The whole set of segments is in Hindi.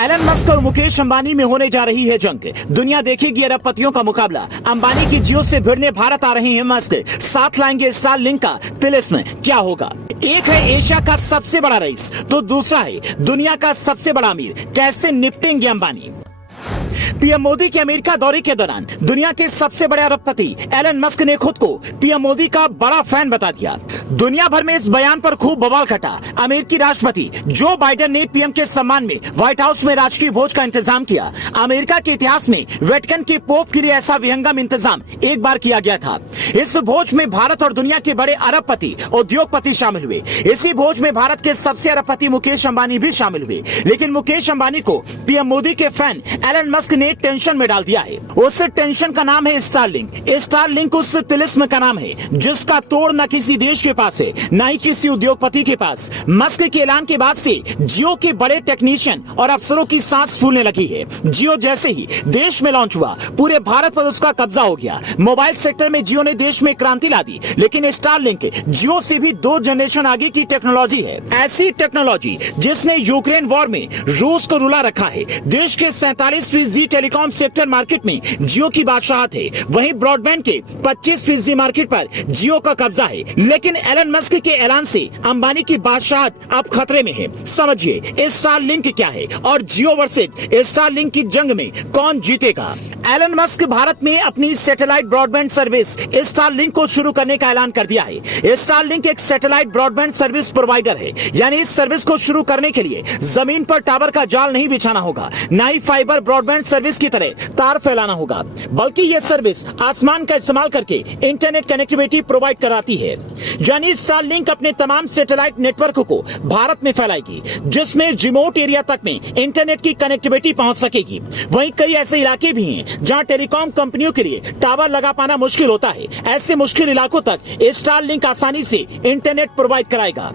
एलन मस्क और मुकेश अंबानी में होने जा रही है जंग। दुनिया देखेगी अरबपतियों का मुकाबला। अंबानी की जियो से भिड़ने भारत आ रहे हैं मस्क। साथ लाएंगे स्टारलिंक का तिलिस्म। क्या होगा? एक है एशिया का सबसे बड़ा रईस, तो दूसरा है दुनिया का सबसे बड़ा अमीर। कैसे निपटेंगे अंबानी? पीएम मोदी के अमेरिका दौरे के दौरान दुनिया के सबसे बड़े अरबपति एलन मस्क ने खुद को पीएम मोदी का बड़ा फैन बता दिया। दुनिया भर में इस बयान पर खूब बवाल खटा। अमेरिकी राष्ट्रपति जो बाइडेन ने पीएम के सम्मान में व्हाइट हाउस में राजकीय भोज का इंतजाम किया। अमेरिका के इतिहास में वेटिकन के पोप के लिए ऐसा विहंगम इंतजाम एक बार किया गया था। इस भोज में भारत और दुनिया के बड़े अरबपति उद्योगपति शामिल हुए। इसी भोज में भारत के सबसे अरबपति मुकेश अंबानी भी शामिल हुए। लेकिन मुकेश अंबानी को पीएम मोदी के फैन एलन मस्क ने टेंशन में डाल दिया है। उस टेंशन का नाम है स्टारलिंक। स्टारलिंक उस तिलिस्म का नाम है जिसका तोड़ न किसी देश के पास है, न ही किसी उद्योगपति के पास। मस्क के ऐलान के बाद से जियो के बड़े टेक्नीशियन और अफसरों की सांस फूलने लगी है। जियो जैसे ही देश में लॉन्च हुआ, पूरे भारत पर उसका कब्जा हो गया। मोबाइल सेक्टर में जियो ने देश में क्रांति ला दी। लेकिन स्टारलिंक जियो से भी 2 जनरेशन आगे की टेक्नोलॉजी है। ऐसी टेक्नोलॉजी जिसने यूक्रेन वॉर में रूस को रुला रखा है। देश के 47% टेलीकॉम सेक्टर मार्केट में जियो की बादशाहत है। वहीं ब्रॉडबैंड के 25% मार्केट पर जियो का कब्जा है। लेकिन एलन मस्क के ऐलान से अंबानी की बादशाहत अब खतरे में है। समझिए स्टारलिंक क्या है और जियो वर्सेज स्टारलिंक की जंग में कौन जीतेगा। एलन मस्क भारत में अपनी सैटेलाइट ब्रॉडबैंड सर्विस स्टारलिंक को शुरू करने का ऐलान कर दिया है। स्टारलिंक एक सैटेलाइट ब्रॉडबैंड सर्विस प्रोवाइडर है, यानी इस सर्विस को शुरू करने के लिए जमीन पर टावर का जाल नहीं बिछाना होगा, न ही फाइबर ब्रॉडबैंड सर्विस की तरह तार फैलाना होगा, बल्कि यह सर्विस आसमान का इस्तेमाल करके इंटरनेट कनेक्टिविटी प्रोवाइड कराती है। यानी स्टारलिंक अपने तमाम सैटेलाइट नेटवर्क को भारत में फैलाएगी, जिसमें रिमोट एरिया तक में इंटरनेट की कनेक्टिविटी पहुंच सकेगी। वहीं कई ऐसे इलाके भी हैं जहां टेलीकॉम कंपनियों के लिए टावर लगा पाना मुश्किल होता है। ऐसे मुश्किल इलाकों तक स्टारलिंक आसानी से इंटरनेट प्रोवाइड कराएगा।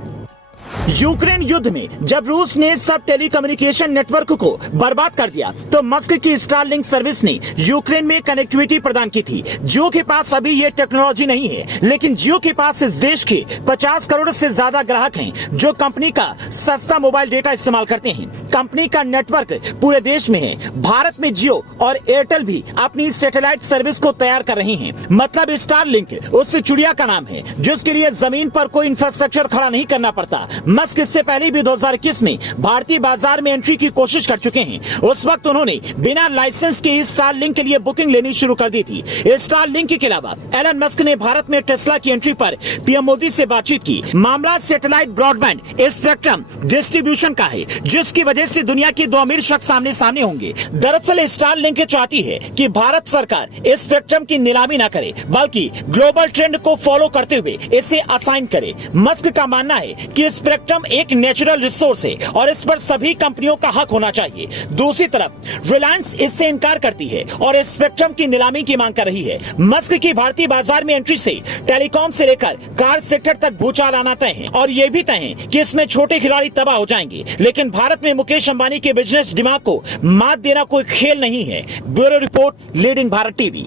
यूक्रेन युद्ध में जब रूस ने सब टेलीकम्युनिकेशन नेटवर्क को बर्बाद कर दिया, तो मस्क की स्टारलिंक सर्विस ने यूक्रेन में कनेक्टिविटी प्रदान की थी। जियो के पास अभी ये टेक्नोलॉजी नहीं है, लेकिन जियो के पास इस देश के 50 करोड़ से ज्यादा ग्राहक हैं जो कंपनी का सस्ता मोबाइल डेटा इस्तेमाल करते हैं। कंपनी का नेटवर्क पूरे देश में है। भारत में जियो और एयरटेल भी अपनी सैटेलाइट सर्विस को तैयार कर रही हैं। मतलब स्टारलिंक उस चिड़िया का नाम है जिसके लिए जमीन पर कोई इंफ्रास्ट्रक्चर खड़ा नहीं करना पड़ता। मस्क इससे पहले भी 2021 में भारतीय बाजार में एंट्री की कोशिश कर चुके हैं। उस वक्त उन्होंने बिना लाइसेंस के स्टारलिंक के लिए बुकिंग लेनी शुरू कर दी थी। स्टारलिंक के अलावा एलन मस्क ने भारत में टेस्ला की एंट्री पर पीएम मोदी से बातचीत की। मामला सैटेलाइट ब्रॉडबैंड स्पेक्ट्रम डिस्ट्रीब्यूशन का है, जिसकी वजह से दुनिया के 2 अमीर शख्स सामने सामने होंगे। दरअसल स्टारलिंक चाहती है कि भारत सरकार स्पेक्ट्रम की नीलामी न करे, बल्कि ग्लोबल ट्रेंड को फॉलो करते हुए इसे असाइन करे। मस्क का मानना है कि स्पेक्ट्रम एक नेचुरल रिसोर्स है और इस पर सभी कंपनियों का हक होना चाहिए। दूसरी तरफ रिलायंस इससे इनकार करती है और स्पेक्ट्रम की नीलामी की मांग कर रही है। मस्क की भारतीय बाजार में एंट्री से टेलीकॉम से लेकर कार सेक्टर तक भूचाल आना तय है और ये भी तय है कि इसमें छोटे खिलाड़ी तबाह हो जाएंगे। लेकिन भारत में मुकेश अंबानी के बिजनेस दिमाग को मात देना कोई खेल नहीं है। Bureau report, leading Bharat TV.